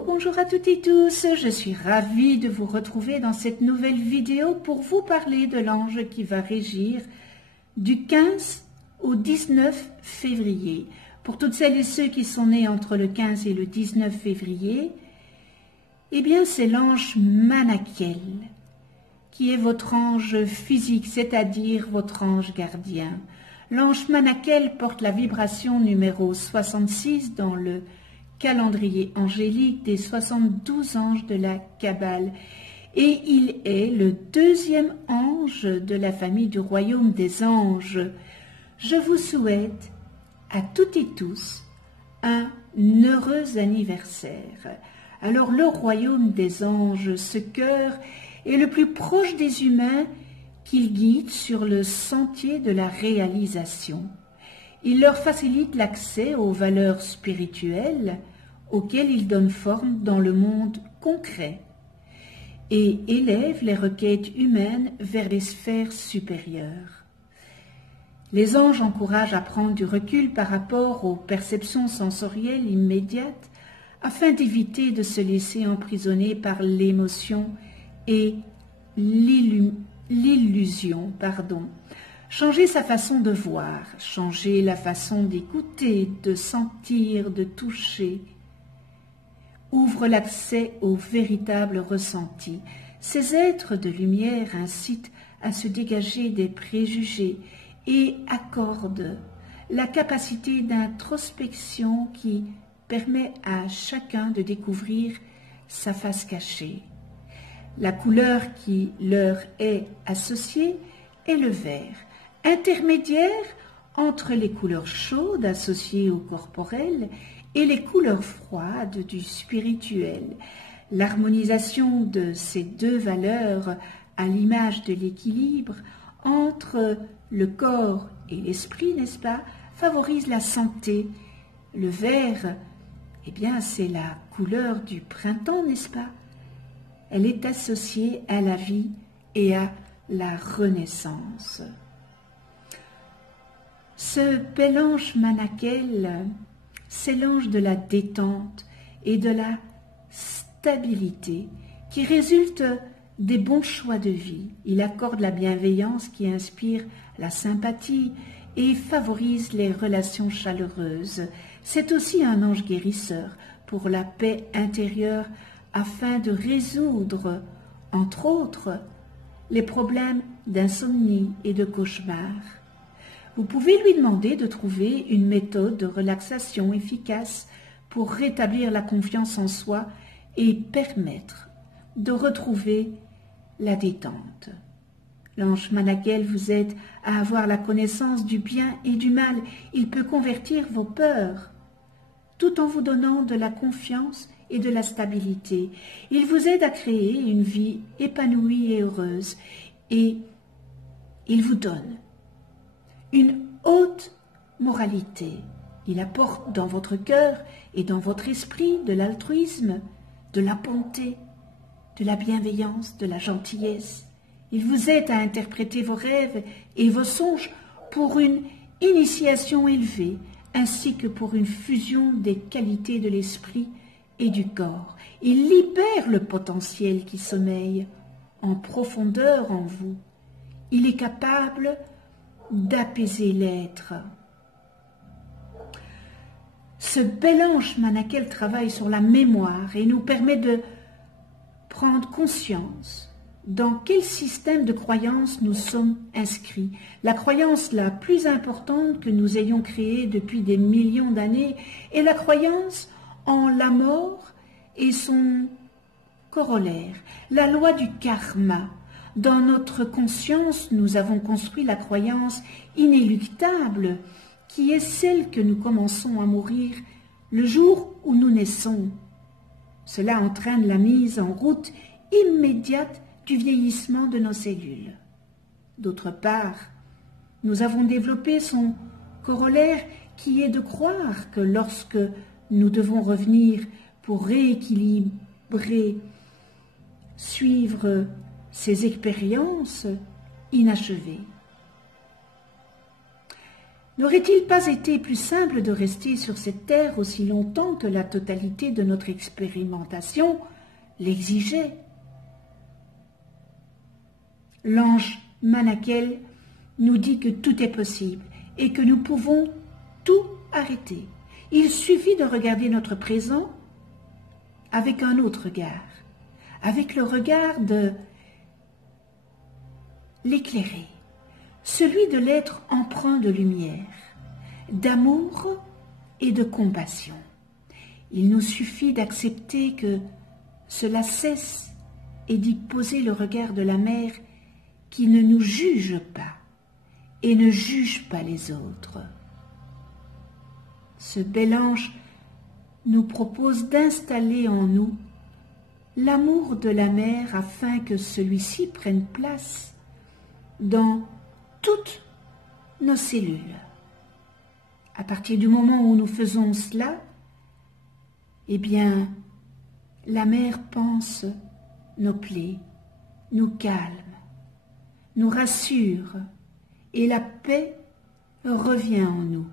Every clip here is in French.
Bonjour à toutes et tous, je suis ravie de vous retrouver dans cette nouvelle vidéo pour vous parler de l'ange qui va régir du 15 au 19 février. Pour toutes celles et ceux qui sont nés entre le 15 et le 19 février, eh bien c'est l'ange Manakel qui est votre ange physique, c'est-à-dire votre ange gardien. L'ange Manakel porte la vibration numéro 66 dans le calendrier angélique des 72 anges de la Kabbale et il est le deuxième ange de la famille du royaume des anges. Je vous souhaite à toutes et tous un heureux anniversaire. Alors le royaume des anges, ce cœur est le plus proche des humains qu'il guide sur le sentier de la réalisation. Il leur facilite l'accès aux valeurs spirituelles auxquelles il donne forme dans le monde concret et élève les requêtes humaines vers les sphères supérieures. Les anges encouragent à prendre du recul par rapport aux perceptions sensorielles immédiates afin d'éviter de se laisser emprisonner par l'émotion et l'illusion. Changer sa façon de voir, changer la façon d'écouter, de sentir, de toucher, ouvre l'accès au véritable ressenti. Ces êtres de lumière incitent à se dégager des préjugés et accordent la capacité d'introspection qui permet à chacun de découvrir sa face cachée. La couleur qui leur est associée est le vert, intermédiaire entre les couleurs chaudes associées au corporel et les couleurs froides du spirituel. L'harmonisation de ces deux valeurs à l'image de l'équilibre entre le corps et l'esprit, n'est-ce pas, favorise la santé. Le vert, eh bien, c'est la couleur du printemps, n'est-ce pas? Elle est associée à la vie et à la renaissance. Ce bel ange Manakel, c'est l'ange de la détente et de la stabilité qui résulte des bons choix de vie. Il accorde la bienveillance qui inspire la sympathie et favorise les relations chaleureuses. C'est aussi un ange guérisseur pour la paix intérieure afin de résoudre, entre autres, les problèmes d'insomnie et de cauchemars. Vous pouvez lui demander de trouver une méthode de relaxation efficace pour rétablir la confiance en soi et permettre de retrouver la détente. L'ange Manakel vous aide à avoir la connaissance du bien et du mal. Il peut convertir vos peurs tout en vous donnant de la confiance et de la stabilité. Il vous aide à créer une vie épanouie et heureuse et il vous donne une haute moralité. Il apporte dans votre cœur et dans votre esprit de l'altruisme, de la bonté, de la bienveillance, de la gentillesse. Il vous aide à interpréter vos rêves et vos songes pour une initiation élevée, ainsi que pour une fusion des qualités de l'esprit et du corps. Il libère le potentiel qui sommeille en profondeur en vous. Il est capable d'apaiser l'être. Ce bel ange Manakel travaille sur la mémoire et nous permet de prendre conscience dans quel système de croyances nous sommes inscrits. La croyance la plus importante que nous ayons créée depuis des millions d'années est la croyance en la mort et son corollaire, la loi du karma. Dans notre conscience, nous avons construit la croyance inéluctable qui est celle que nous commençons à mourir le jour où nous naissons. Cela entraîne la mise en route immédiate du vieillissement de nos cellules. D'autre part, nous avons développé son corollaire qui est de croire que lorsque nous devons revenir pour rééquilibrer, suivre ces expériences inachevées. N'aurait-il pas été plus simple de rester sur cette terre aussi longtemps que la totalité de notre expérimentation l'exigeait? L'ange Manakel nous dit que tout est possible et que nous pouvons tout arrêter. Il suffit de regarder notre présent avec un autre regard, avec le regard de l'éclairé, celui de l'être empreint de lumière, d'amour et de compassion. Il nous suffit d'accepter que cela cesse et d'y poser le regard de la mère qui ne nous juge pas et ne juge pas les autres. Ce bel ange nous propose d'installer en nous l'amour de la mère afin que celui-ci prenne place dans toutes nos cellules. À partir du moment où nous faisons cela, eh bien, la mère pense nos plaies, nous calme, nous rassure et la paix revient en nous.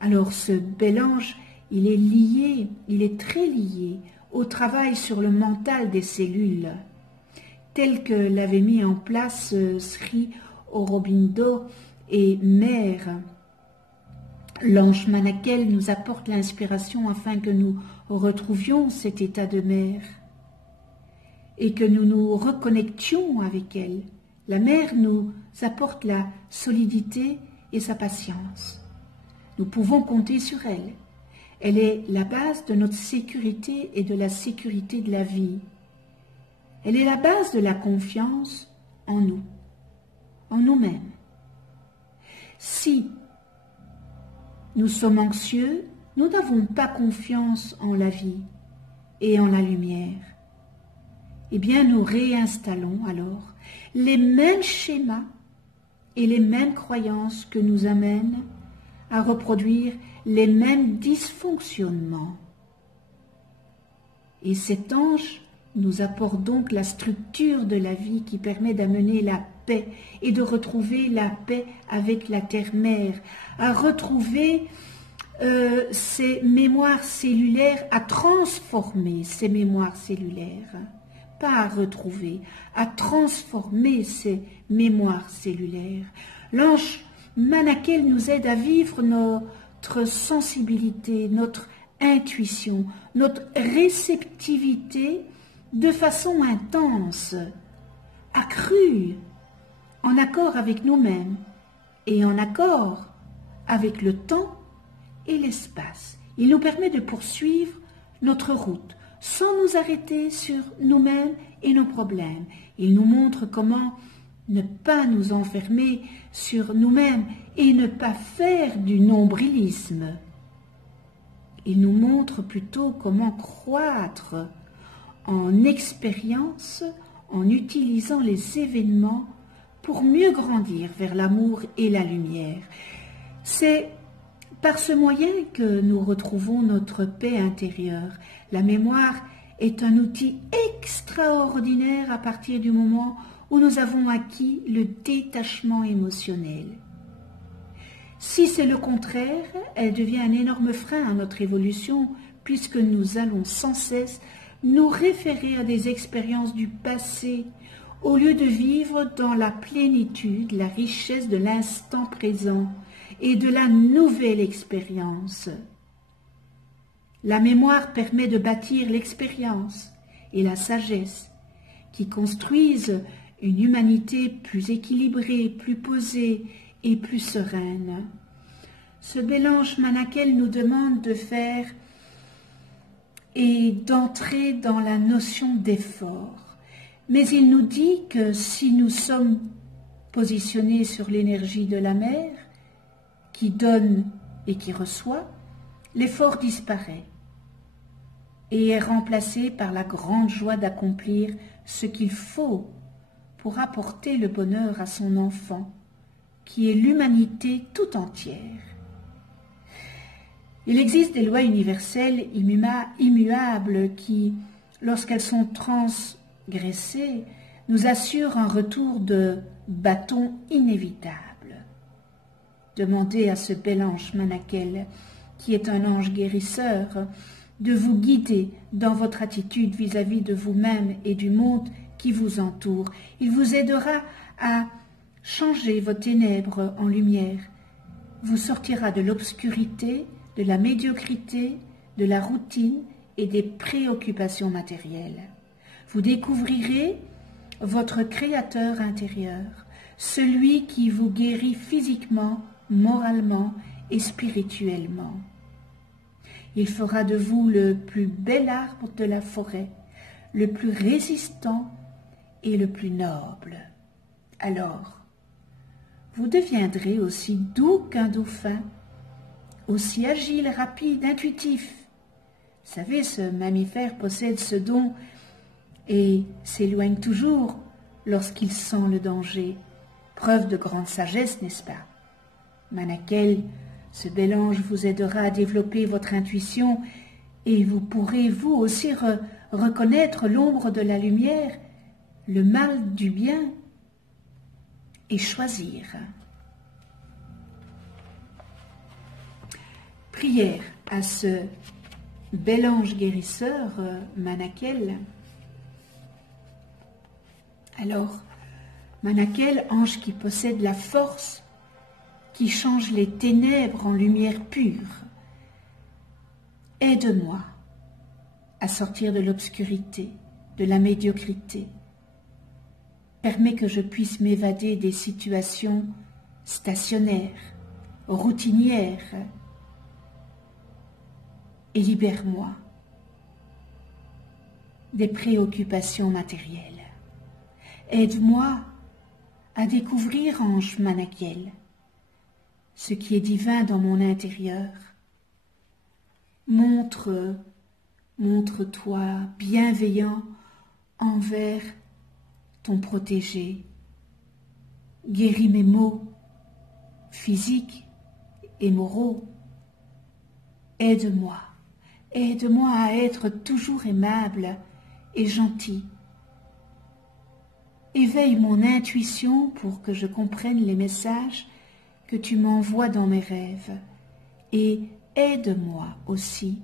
Alors ce bel ange, il est lié, il est très lié au travail sur le mental des cellules, tel que l'avait mis en place Sri Aurobindo et Mère. L'ange Manakel nous apporte l'inspiration afin que nous retrouvions cet état de mère et que nous nous reconnections avec elle. La mère nous apporte la solidité et sa patience. Nous pouvons compter sur elle. Elle est la base de notre sécurité et de la sécurité de la vie. Elle est la base de la confiance en nous, en nous-mêmes. Si nous sommes anxieux, nous n'avons pas confiance en la vie et en la lumière. Eh bien, nous réinstallons alors les mêmes schémas et les mêmes croyances que nous amènent à reproduire les mêmes dysfonctionnements. Et cet ange nous apporte donc la structure de la vie qui permet d'amener la paix et de retrouver la paix avec la terre-mère, à retrouver ces mémoires cellulaires, à transformer ces mémoires cellulaires, pas à retrouver, à transformer ces mémoires cellulaires. L'ange Manakel nous aide à vivre notre sensibilité, notre intuition, notre réceptivité de façon intense, accrue, en accord avec nous-mêmes et en accord avec le temps et l'espace. Il nous permet de poursuivre notre route sans nous arrêter sur nous-mêmes et nos problèmes. Il nous montre comment ne pas nous enfermer sur nous-mêmes et ne pas faire du nombrilisme. Il nous montre plutôt comment croître en expérience en utilisant les événements pour mieux grandir vers l'amour et la lumière. C'est par ce moyen que nous retrouvons notre paix intérieure. La mémoire est un outil extraordinaire à partir du moment où nous avons acquis le détachement émotionnel. Si c'est le contraire, elle devient un énorme frein à notre évolution puisque nous allons sans cesse nous référer à des expériences du passé au lieu de vivre dans la plénitude, la richesse de l'instant présent et de la nouvelle expérience. La mémoire permet de bâtir l'expérience et la sagesse qui construisent une humanité plus équilibrée, plus posée et plus sereine. Ce bel ange Manakel nous demande de faire et d'entrer dans la notion d'effort. Mais il nous dit que si nous sommes positionnés sur l'énergie de la mer, qui donne et qui reçoit, l'effort disparaît et est remplacé par la grande joie d'accomplir ce qu'il faut pour apporter le bonheur à son enfant, qui est l'humanité tout entière. Il existe des lois universelles immuables qui, lorsqu'elles sont transgressées, nous assurent un retour de bâton inévitable. Demandez à ce bel ange Manakel, qui est un ange guérisseur, de vous guider dans votre attitude vis-à-vis de vous-même et du monde qui vous entoure. Il vous aidera à changer vos ténèbres en lumière, vous sortira de l'obscurité, de la médiocrité, de la routine et des préoccupations matérielles. Vous découvrirez votre Créateur intérieur, celui qui vous guérit physiquement, moralement et spirituellement. Il fera de vous le plus bel arbre de la forêt, le plus résistant et le plus noble. Alors, vous deviendrez aussi doux qu'un dauphin, aussi agile, rapide, intuitif. Vous savez, ce mammifère possède ce don et s'éloigne toujours lorsqu'il sent le danger. Preuve de grande sagesse, n'est-ce pas? Manakel, ce bel ange vous aidera à développer votre intuition et vous pourrez vous aussi reconnaître l'ombre de la lumière, le mal du bien et choisir. Prière à ce bel ange guérisseur, Manakel. Alors, Manakel, ange qui possède la force, qui change les ténèbres en lumière pure, aide-moi à sortir de l'obscurité, de la médiocrité. Permets que je puisse m'évader des situations stationnaires, routinières, et libère-moi des préoccupations matérielles. Aide-moi à découvrir, ange Manakel, ce qui est divin dans mon intérieur. Montre-toi bienveillant envers ton protégé. Guéris mes maux physiques et moraux. Aide-moi à être toujours aimable et gentil. Éveille mon intuition pour que je comprenne les messages que tu m'envoies dans mes rêves et aide-moi aussi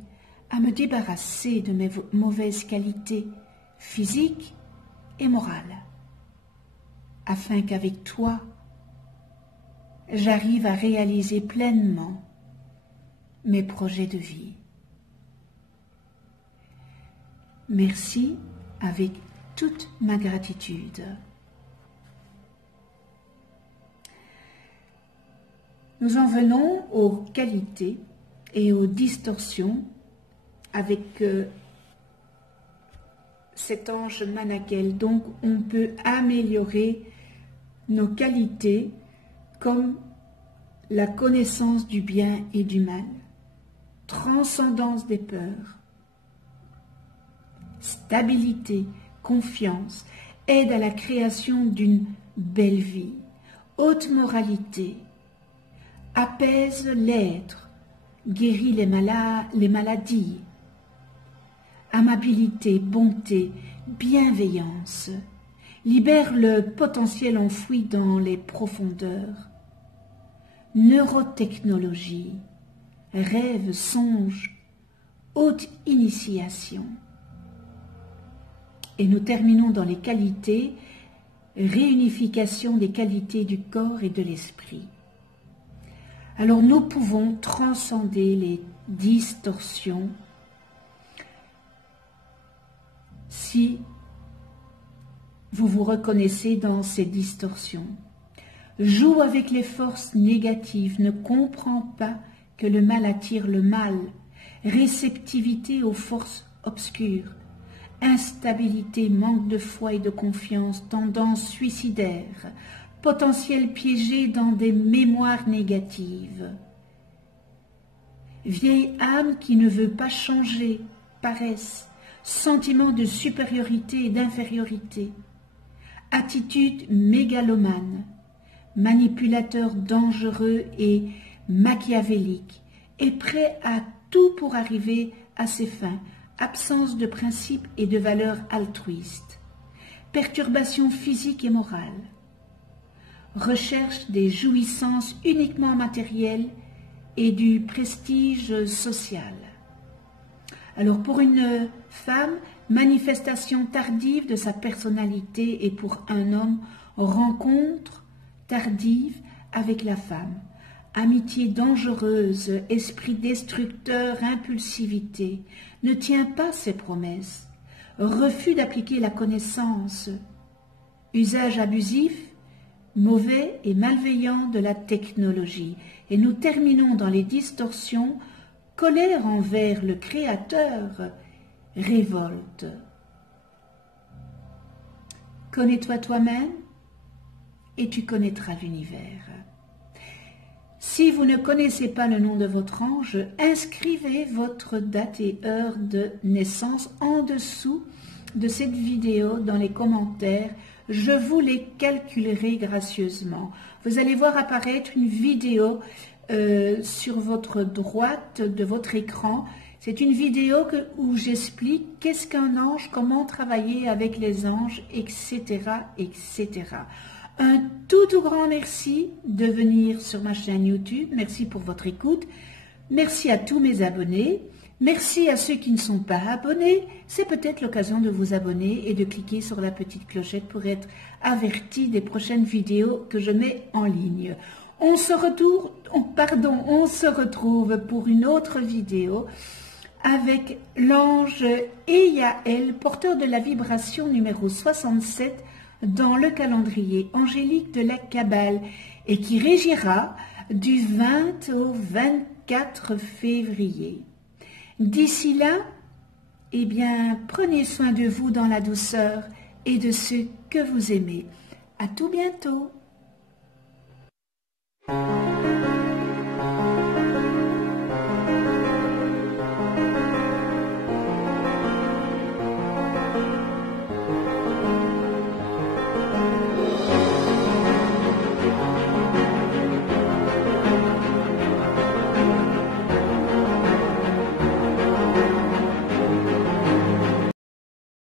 à me débarrasser de mes mauvaises qualités physiques et morales, afin qu'avec toi, j'arrive à réaliser pleinement mes projets de vie. Merci avec toute ma gratitude. Nous en venons aux qualités et aux distorsions avec cet ange Manakel. Donc on peut améliorer nos qualités comme la connaissance du bien et du mal, transcendance des peurs, stabilité, confiance, aide à la création d'une belle vie, haute moralité, apaise l'être, guérit les maladies, amabilité, bonté, bienveillance, libère le potentiel enfoui dans les profondeurs, neurotechnologie, rêve, songe, haute initiation. Et nous terminons dans les qualités, réunification des qualités du corps et de l'esprit. Alors nous pouvons transcender les distorsions si vous vous reconnaissez dans ces distorsions. Joue avec les forces négatives, ne comprends pas que le mal attire le mal, réceptivité aux forces obscures, instabilité, manque de foi et de confiance, tendance suicidaire, potentiel piégé dans des mémoires négatives. Vieille âme qui ne veut pas changer, paresse, sentiment de supériorité et d'infériorité, attitude mégalomane, manipulateur dangereux et machiavélique, et prêt à tout pour arriver à ses fins, absence de principes et de valeurs altruistes, perturbation physique et morale, recherche des jouissances uniquement matérielles et du prestige social. Alors pour une femme, manifestation tardive de sa personnalité, et pour un homme, rencontre tardive avec la femme. Amitié dangereuse, esprit destructeur, impulsivité, ne tient pas ses promesses, refus d'appliquer la connaissance, usage abusif, mauvais et malveillant de la technologie. Et nous terminons dans les distorsions, colère envers le Créateur, révolte. Connais-toi toi-même et tu connaîtras l'univers. Si vous ne connaissez pas le nom de votre ange, inscrivez votre date et heure de naissance en dessous de cette vidéo dans les commentaires. Je vous les calculerai gracieusement. Vous allez voir apparaître une vidéo sur votre droite de votre écran. C'est une vidéo où j'explique qu'est-ce qu'un ange, comment travailler avec les anges, etc., etc. Un tout grand merci de venir sur ma chaîne YouTube. Merci pour votre écoute. Merci à tous mes abonnés. Merci à ceux qui ne sont pas abonnés. C'est peut-être l'occasion de vous abonner et de cliquer sur la petite clochette pour être averti des prochaines vidéos que je mets en ligne. On se retrouve pour une autre vidéo avec l'ange Eyaël, porteur de la vibration numéro 67 dans le calendrier angélique de la Kabbale, et qui régira du 20 au 24 février. D'ici là, eh bien, prenez soin de vous dans la douceur et de ceux que vous aimez. À tout bientôt.